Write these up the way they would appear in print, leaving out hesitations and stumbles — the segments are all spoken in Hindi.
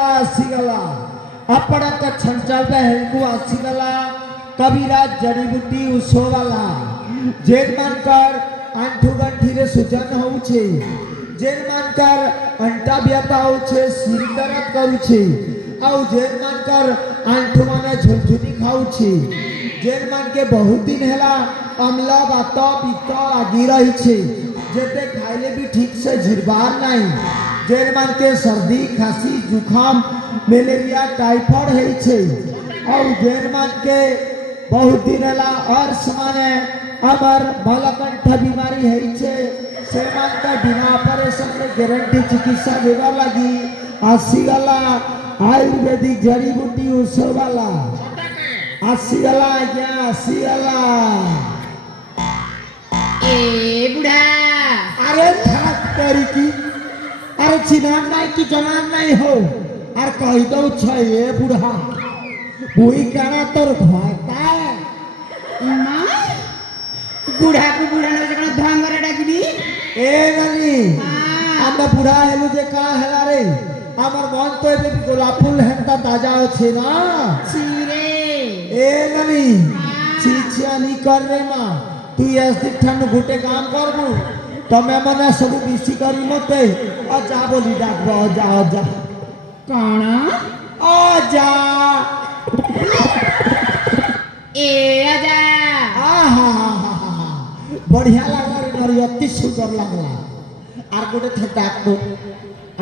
आसीगला अपना का छंचाल बहन को आसीगला कबीरा जड़ी बूटी उसोवाला जेन मानकर आंठू गंठी रे सुजन होउछे जेन मानकर अंटा व्यथा होउछे सिर दर्द करूछे आउ जेन मानकर आंठू माने झुलझुली खाउछे जेन मान के बहुत दिन हैला अम्ला बात पित्त आगी रही छे जेते खाइले भी ठीक से झिरबार नहीं जेन मान के सर्दी खांसी जुखाम मलेरिया टाइफाइड है छे और जेन मान के बहुत दिन हैला और समाने अमर मलकंठ बीमारी है छे से मान का बिना ऑपरेशन में गारंटी चिकित्सा देवा लगी आसीगला आयुर्वेदिक जड़ी बूटी उसर वाला आसीगला क्या आसीगला ए बुढ़ा अरे ठाक तेरी की अरे चिनार नहीं की जनार नहीं हो और कही दो छे बुढ़ा बुई काना तोर घाता मां बुढ़ा को बुढ़ा न जकना धांगरे डाकिदी ए ननी हम बुढ़ा हेलु जे का हेला रे हमर मन तो एबे गोलाप फूल हेनता ताजा होछे ना सीरे ए ननी छिछिया नी कर रे मां तू ऐसे ठंड घुटे काम करबू तमे मने सब बिसी करी मते आ जा बोली डाकबो जा काना आ जा ए आजा आहा बढ़िया लागला रे नरी अति सुंदर लागला आर गोटे थे डाकबो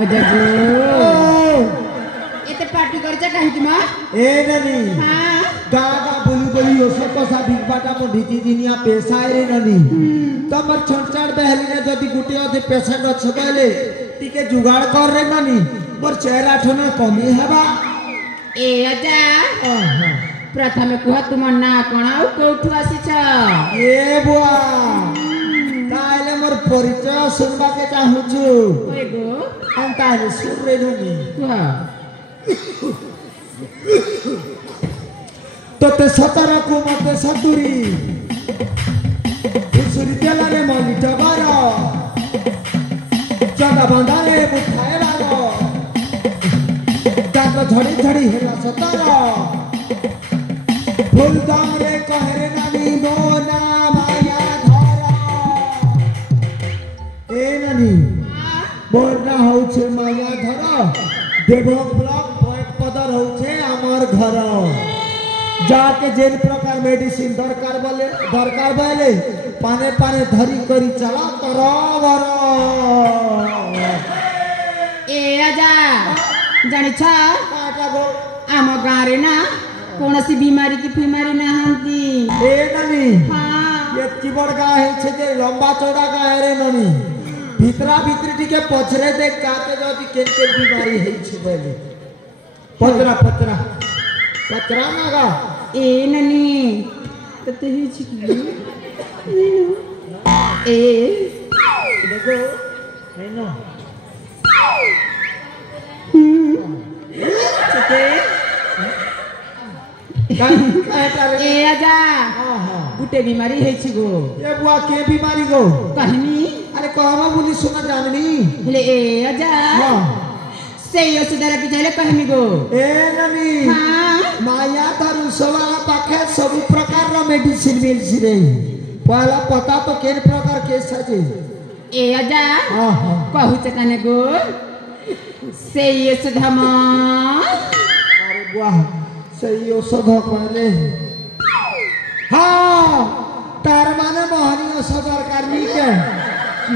आजा गो एते पार्टी करजा काहे की मां ए ननी हां गागा बोली ओसे कसा बिगबाटा मो ढिति दिनिया पैसा रे ननी तमर छंचाड़ बहली ने जदी गुटे अधे पेशेंट छ बले टिके जुगाड़ कर रे ननी मोर चेहरा ठना कमी हेबा ए आजा प्रथमे कुह तुम ना कोना कोठु आसी छ ए बुआ ताइले मोर परिचय सुनबा के चाहू छु ओए गो अंता रे सुन रे ननी कुह तोते सतरा को मते सतुरी उसुरी तेला रे मली टबारा चंदा बंदा रे मुठाए लागो ताको झड़ी झड़ी हेला सतरा फूल दाम रे कहरे नानी मोना माया धरा ए नानी मोरना होछे माया धरा देवक ब्लॉक पॉइंट पदर होछे हमर घर जाके जेन प्रकार मेडिसिन दरकार बोले पाने पाने धरी करी चला तरावर ए आजा जानि छ काटा गो आम गारे ना कोनसी बीमारी की फीमारी ना हंती ए ननी हां ये की बड़ गाय छे जे लंबा चौड़ा गाय रे ननी भीतरा भीतरी टिके पछरे देख काते जदी केन बीमारी है छे बोले पतरा नागा ए ननी तते ही छिकी ए देखो है ना चके ए आजा हां गुटे बीमारी है छी गो ये बुआ के बीमारी गो कहनी अरे कहवा बोली सुना जाननी ले ए आजा हां से यो सुधारा पिछले कहनी गो ए ननी हां माया दारू सवाला पाखे सब प्रकार रो मेडिसिन मिलसी रे पहला पता तो केन प्रकार के सजे ए आजा हां कहू त कने गो से ये सुधामा अरे वाह सही औषध कहले हां तार माने मोहनी औषध करनी के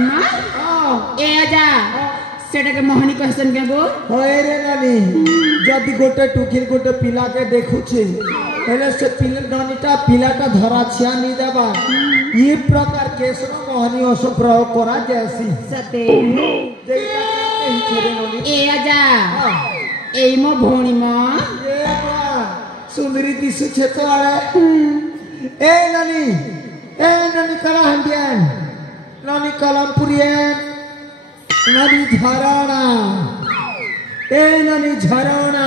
मां हां ए आजा सेटा के मोहनी कहसन के गो होय रे नानी जदी गोटे टुकिर गोटे पिला के देखु छी हेले से पिले ननीटा पिलाटा धरा छिया नी देबा ये प्रकार केसरो मोहनी औषध प्रयोग करा जैसी सते देखा नहीं छरे ननी ए आजा एई मो भोणी मा ए बा सुंदरी दिसु छे आड़े ए ननी करा हंडियन ननी कलमपुरियन ननी झराना ए ननी झराना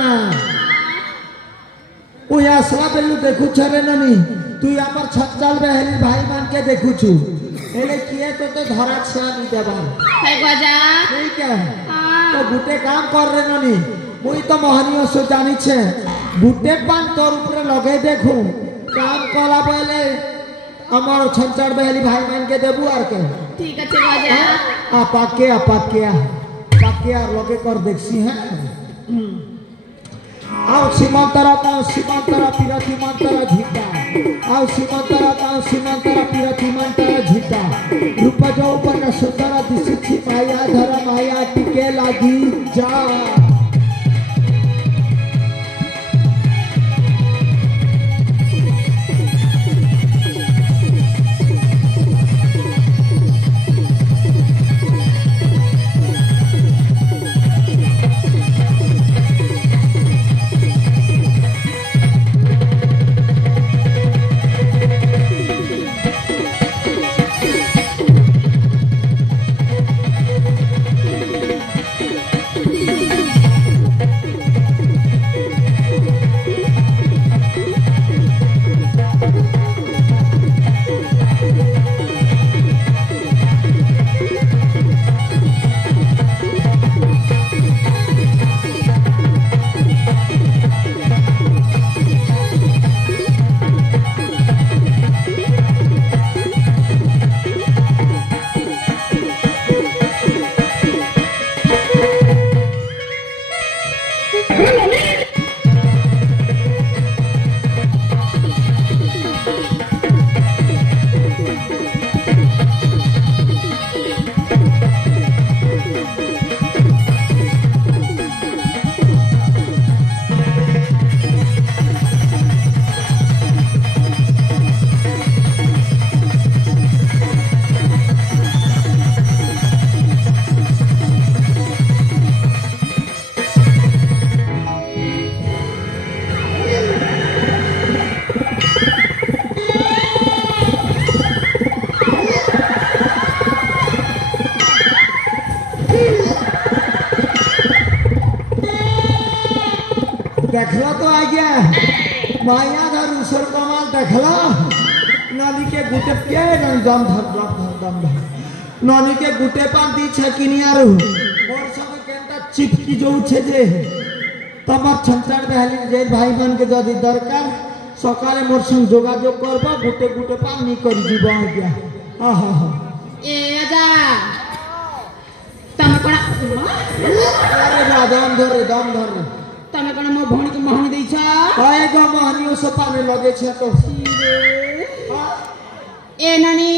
उया सला बेलु देखु छरे ननी तू हमर छत्ताल बहली भाई मान के देखु छु एले किए तो धरा छा नी देबा है गजा ठीक है हां तो गुटे काम कर रे ननी मुई तो मोहनियो से जानी छे गुटे पान तोर ऊपर लगे देखू काम कला बेले আমার ছঞ্চার বেহালি ভাই মানকে দেবু আর কে ঠিক আছে রাজা পাকে আর লগে কর দেখছি হ্যাঁ আও সীমান্তরা পিরাতি মন্তরা ঝিটা আও সীমান্তরা পিরাতি মন্তরা ঝিটা রূপ যৌবন সুন্দর দিশিছি মায়া ধর মায়া টিকে লাগি যা देखला तो आ गया माया धर उसर कमाल देखला नली के गुटे के दम धर नली के गुटे पान दी छकिनी आरो मोर संगे केनता चिपकी जो छे जे तमर छंचार बेहाली जे भाई बन के जदी दरकार सकाले मोर संग जोगाजोग करबा गुटे गुटे पान नी करी जीव आ गया आहा ए आजा तमे कोना अरे दम धर तमे कोना मो भौणी के मोहनी दै छ काय गो मोहनियो से पाने लगे छे तो ए नानी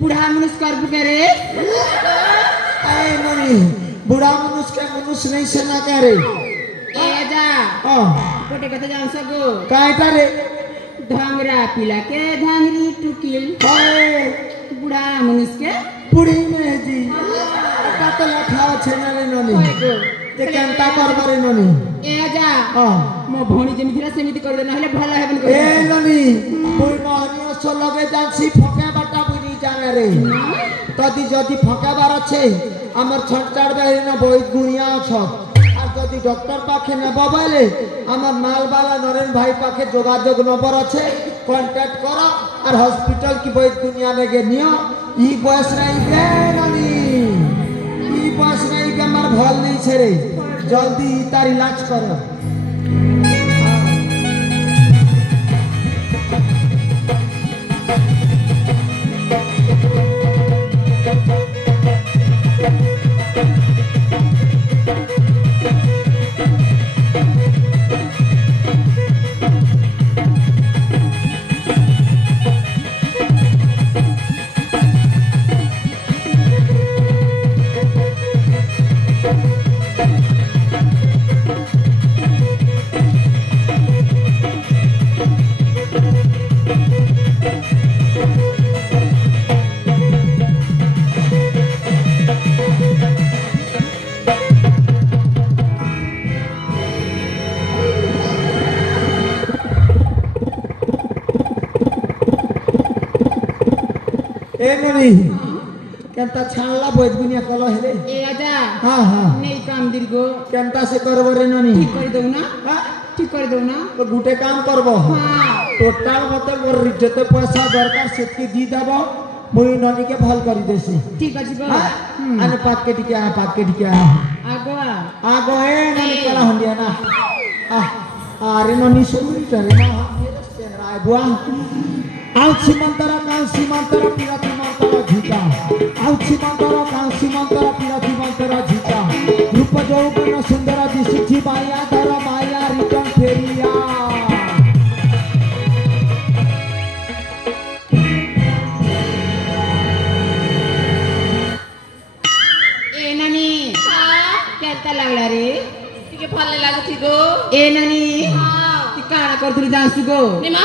बुढ़ा मनुष्य कर बुके रे आए ननी बुढ़ा मनुष्य नहीं से ना करे ए आजा कोटे कते जान सको कायटा रे धांगरा पिला के धांगरी टुकिल हाय बुढ़ा मनुष्य के बुढ़ी में जी पतला खाओ छे ना रे ननी ते केनता करबा रे ननी ए आजा मो भौणी जेमिथिरा सेमिति कर दे नहले भला हेबन कर ए ननी कोई मोहनियो से लगे जानसी फके बाटा बुनी जाने रे तदी जदी फके बार छे हमर छटचाड़ बेहरी ना बहुत गुनिया छ আর যদি ডক্টর পাখে নেব বলে আমার মালবালা নরেন ভাই পাখে যোগাযোগ নম্বর আছে কন্টাক্ট করো আর হসপিটাল কি বই দুনিয়া লেগে নিও ই বয়স নাই গে নানি ই বয়স নাই গে আমার ভাল নেই ছেড়ে জলদি তার ইলাজ করো ननी केनता छानला बोध गुनिया कलो हेले ए आजा हां नहीं काम दिलगो केनता से करबो रे ननी ठीक कर दऊ ना हां ठीक कर दऊ ना तो गुटे काम करबो हां टोटल मते मोर जते पैसा दरकार सेतकी दी देबो मुई ननी के भल करी देसी ठीक अछि गो आने पात के टिके आगो आगो ए ननी कला हंडिया ना अरे ननी सुरी करे ना मेरे चेहरा है बुआ आउ सीमंतरा पिराती मंतरा झिका आउ सीमंतरा पिराती मंतरा झिका रूप जौवन सुंदर दिसिछि माया धर माया रिटर्न फेरिया ए नानी केता लागला रे टिके फलले लागथि गो ए नानी ती काना करथुली जासु गो निमा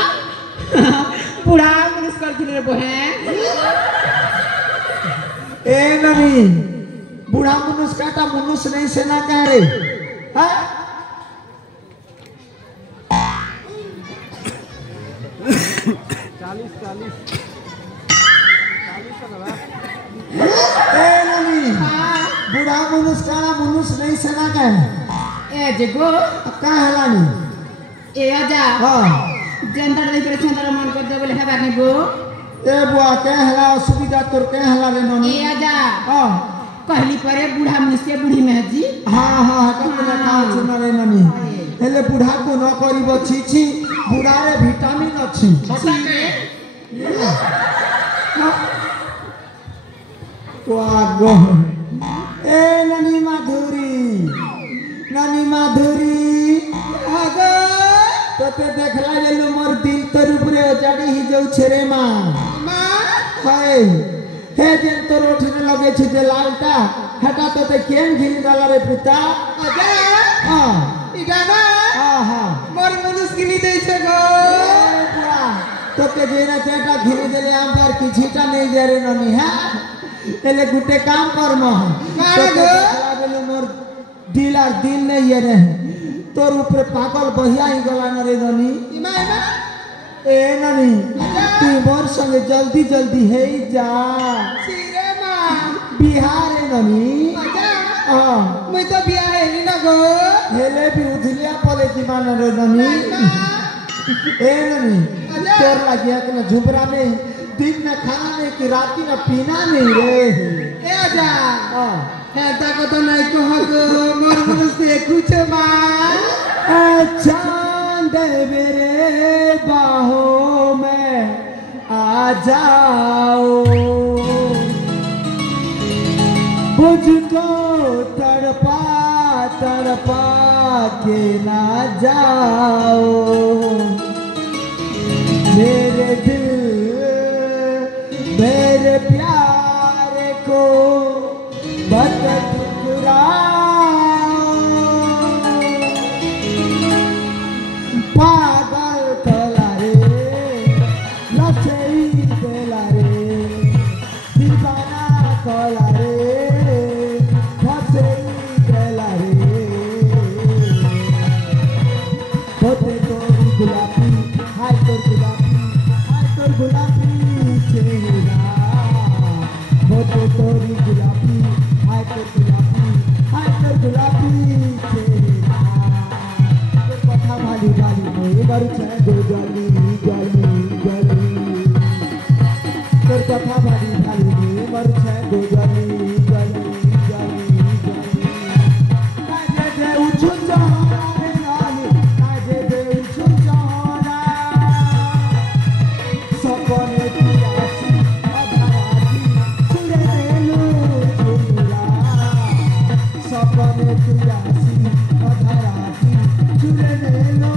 बुढ़ा मनुष्य करथुली रे बहे ए ननी बूढ़ा मनुष्य काटा मनुष्य नहीं सेना कह रे हाँ ए ननी बूढ़ा मनुष्य काटा मनुष्य नहीं सेना कह ए जगो का हलानी ए आजा हाँ जेंदर देखरे चंदर मन कर दे बोले हेबा नहीं गो ए बुआ के हला असुविधा तोर के हला रे ननी ए आजा हाँ कहली परे बूढ़ा मनुष्य बुढ़ी मेहजी हाँ कपड़ा का चुना रे ननी हेले बूढ़ा को न करिब छी बूढ़ा रे विटामिन अछि वागो ए ननी माधुरी आगो तोते देखला गेलु मोर दिल तोर ऊपरे ओजाड़ी ही जाउ छरे मां हाय हे जेन तोर ओठने लगे छि जे लालटा हेटा तोते केन घिन गला रे पुता आजा हां इगाना हां मोर मनुष्य गिनी दै छै गो बुआ तोते जेना चेटा घिन देले आम पर किछिटा नहीं दे रे ननी हां एले गुटे काम कर म तोते देखला गेलु मोर दिल और दिल नहीं ये रे तोर ऊपर पागल बहिया ही गला न रे ननी ए ननी तू मोर संगे जल्दी जल्दी हे जा सिरे मां बिहार है ननी हां मैं तो बिहार है ना गो हेले भी उधलिया पले जीवन रे ननी ए ननी तोर लगिया के ना झुबरा में दिन में खाना नहीं कि रात में पीना नहीं रे ए आजा हां हेता को तो नहीं कहो गो मोर मनुष्य कुछ मां चांद मेरे बाहों में आ जाओ मुझको तड़पा के ना जाओ मेरे दिल मेरे प्यारे को मत ठुकराओ पागल कला रे लचई कला रे दीवाना कला रे फसई कला रे होते तो गुलाबी हाय तो गुलाबी चेहरा होते तो गुलाबी हाय तो गुलाबी चेहरा कथा भाली मोर बारू छे दो गली तोर कथा भाली मोर छे दो गली काजे दे उछु जहाना रे नानी काजे दे उछु जहाना सपने तुरासी अधराती चुरे देलू चुरा सपने तुरासी अधराती चुरे देलू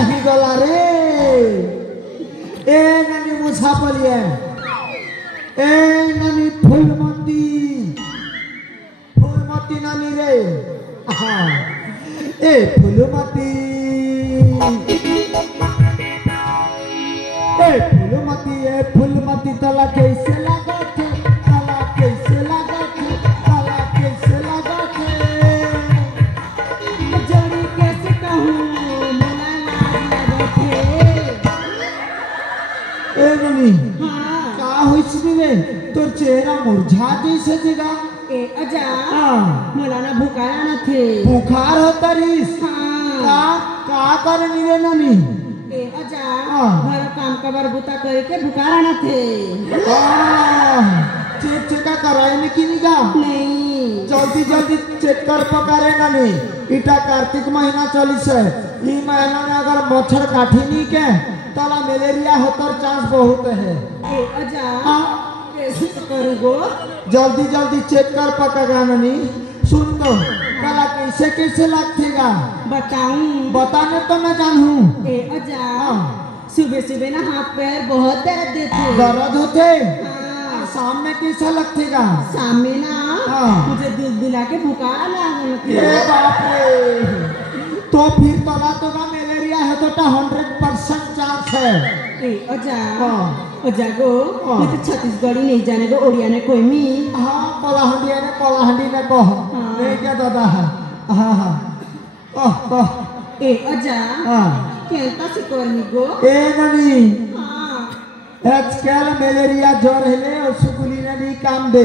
रही गला रे ए नानी मुसाफलिए ए नानी फूलमती नानी रे हाँ ए फूलमती तला कैसे लगा थे तला कैसे लगा थे तला कैसे लगा थे जड़ी कैसे कहूँ मना लाज लगे थे। ए ननी हाँ का होइछ रे तोर चेहरा मुरझा जैसे जगा ए अजा हाँ मला ना भुकाया ना थे बुखार होता रिस हाँ का करनी रे ननी ए अजा हाँ। घर काम कबर बुता करके भुकाया ना थे। चेक चेका कराए में की निगा नहीं जल्दी जल्दी चेक कर पकारे ननी इटा कार्तिक महीना चलिस है ई महीना में अगर मच्छर काठी नहीं के तला मलेरिया होतर चांस बहुत है ए अजा हाँ। कैसे करूँ गो जल्दी जल्दी चेक कर पकागा ननी सुन तो कला कैसे कैसे लगतेगा बताऊं बताने तो मैं जानूं ए अजा हाँ। सुबह सुबह ना हाथ पैर बहुत दर्द देते दर्द होते हाँ। शाम में कैसा लगतेगा शाम में ना हाँ। मुझे दूध दिला के बुखार लागल थे। ये बाप रे तो फिर तला तो का मलेरिया है तो 100% चांस है ए अजा हाँ। अजा गो हाँ। मैं तो छत्तीसगढ़ी नहीं जाने गो ओडिया ने कोई मी हाँ कलाहंडी ने कह हाँ। नहीं क्या दादा है हाँ हाँ कह ए अजा हाँ कैंता से करनी गो ए ननी हाँ आजकल मलेरिया ज्वर हेले और सुकुली ननी काम दे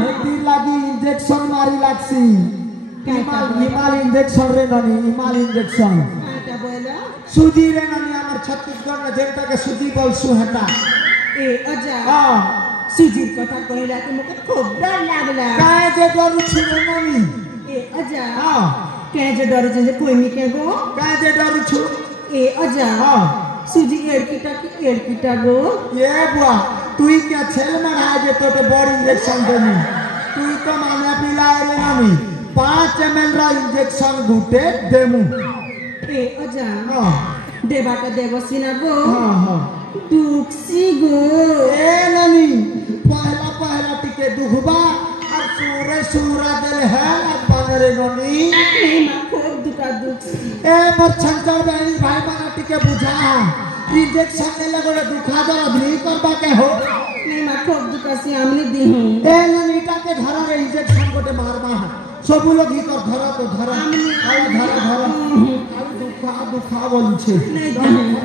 हेती लागी इंजेक्शन मारी लागसी हिमाल इंजेक्शन रे ननी हिमाल इंजेक्शन कांटा बोला सुजी रे ननी हमर छत्तीसगढ़ में जनता के सुजी बोलसु हटा ए अजा हाँ सुजीर कथा कहला के मुके खूब डर लागला काय जे डर छुने ननी ए अजा हाँ के जे डर जे कोई मी के गो काय जे डर छु ए अजा हाँ सुजी एड़कीटा गो ये बुआ तू ही क्या छेल में रहा जे तो बड़ी इंजेक्शन देनी तू ही तो माने पिला रे ननी 5 ml रा इंजेक्शन गुटे देमु ए अजा हाँ देबाटा देवसीना गो हाँ हाँ दुखसी गो ए ननी पहला टिके दुखबा और सूरा दिल है बनरे ननी नहीं मा खूब दुखा दुखसी ए मोर छंचल बहनी भाई बना टिके बुझा इंजेक्शन में लगोड़े दुखा दो अभी करबा के हो नहीं मा खूब दुखसी हमने दी हूं ए ननीटा के धरा रे इंजेक्शन कोटे मारबा है सब लोग ही कर धरा तो धरा आई धरा आई दुखा बोल छे नहीं दी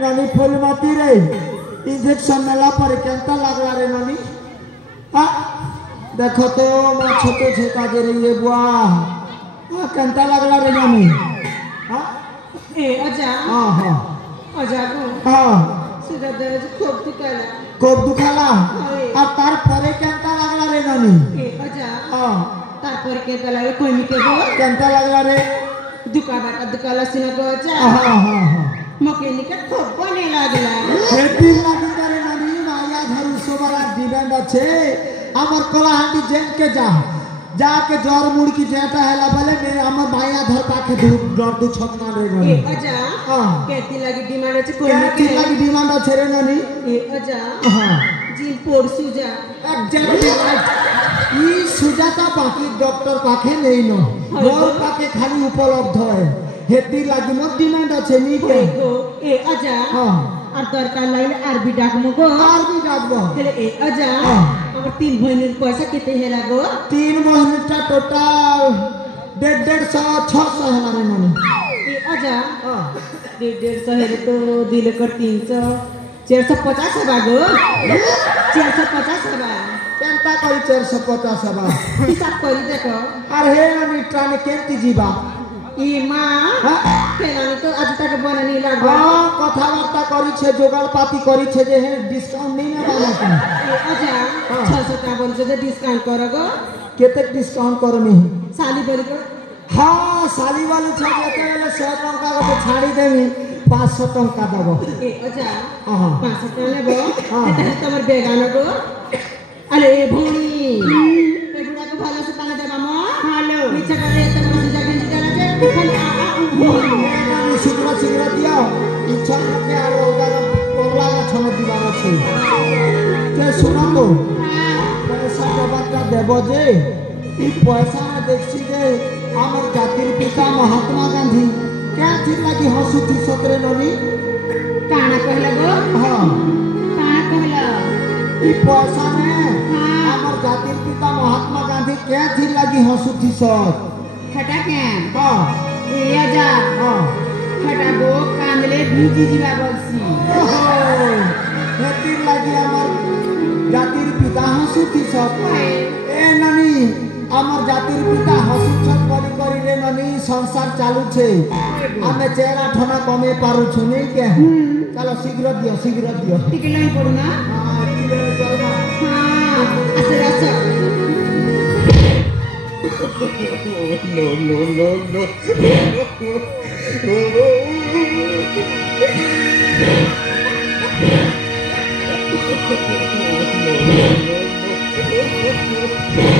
ननी फूलमती रे इंजेक्शन मेला पर केंता लागला रे ननी हाँ देखो तो मैं छोटे छेका दे रही है बुआ केंता लागला रे नानी हाँ ए अजा हाँ हाँ अजा को हाँ सुधा दर्द खूब दुखाला खूब दुखाला अरे। और तार परे केंता लागला रे नानी ए अजा हाँ तापर के तलावे कोई के गो केंता लागला रे दुकाला सिना को अजा हाँ हाँ हाँ मके निका खूब बने लागला हेती লাগি তারে নানি মায়া ধর উৎসবরা ডিমান্ড আছে আমার কলাহান্ডি জেন কে যাকে জ্বর মুড়কি যেটা হেলা বলে আমার মায়া ধর পাখে জ্বর দু ছকনা রে ए নানি अजा हाँ केती लागी डिमांड আছে कोई কেতি के লাগি ডিমান্ড আছে রে নানি ए अजा হ্যাঁ जिन पोरसु जा এক্স্যাক্টলি ই সুজাতা বাকি ডক্টর পাখে নেই ন মোর পাখে খালি উপলব্ধ হয় হেতি লাগি মোর ডিমান্ড আছে নি কে ए गो ए अजा হ্যাঁ আর দরকার লাগলে আরবি ডাকমু গো আর কি ডাকবো তাহলে এ अजा हाँ। আমার 3 বইনের পয়সা কেতে হেলা গো 3 মহিনাটা টোটাল 150 হেলা রে নানি ए अजा হ্যাঁ 150 हेले तो दिल कर 300 450 है गो 450 है কেনতা করি 450 হবা हिसाब करी देखो আর হে আমি ট্রানে কেমতি ଯିବା ई मां হ্যাঁ কেনানি তো আজ তক বনানি লাগো হ্যাঁ কথাবার্তা করিছে জোগাড় পাতি করিছে যে হে ডিসকাউন্ট নেই না বানাতে ए अजा हाँ। 600 का बोल से डिस्काउंट करो गो কেতে ডিসকাউন্ট করমি साली बोल को হ্যাঁ শালি वाली ছাড় যেতে 100 টাকা গতে ছাড়ি দেমি 500 টাকা দেব ए अजा হ্যাঁ 500 का लेबो हाँ। এটা তোমার বেগানো গো আরে ভুনি এ বুড়া তো ভালো সে পানা দেবা মো ভালো মিছা করে তোমার সুজা গেঞ্জি দেলা যে খালি আ আ শীঘ্র শীঘ্র দিও ইচ্ছা থাকে আর ওটা পগলা ছনে দিবার আছে কে শুনাবো পয়সা দেবাটা দেব যে এই পয়সা দেখছি যে আমার জাতির পিতা মহাত্মা গান্ধী কেন লাগি হসুতি সতরে ননি কানা কইলা গো হ্যাঁ কানা কইলা এই পয়সা নে हाँ। আমার জাতির পিতা মহাত্মা গান্ধী কেন লাগি হসুতি সত হটা কেন হ্যাঁ এ আজা হ্যাঁ হটা গো কান্দলে ভিজি ଯିବା বলছি হেতির লাগি আমার জাতির পিতা হসুতি সত এ ননি আমার জাতির পিতা হসুছত করি করি রে ননি সংসার চালুছে আমি চেরা ঠনা কমে পারুছু নেই কে চলো শীঘ্র দিও ଟିକେ ଲାଇନ୍ ପଡୁ ନା হ্যাঁ ধীরে চলবা ହଁ ଆସ ଆସ No.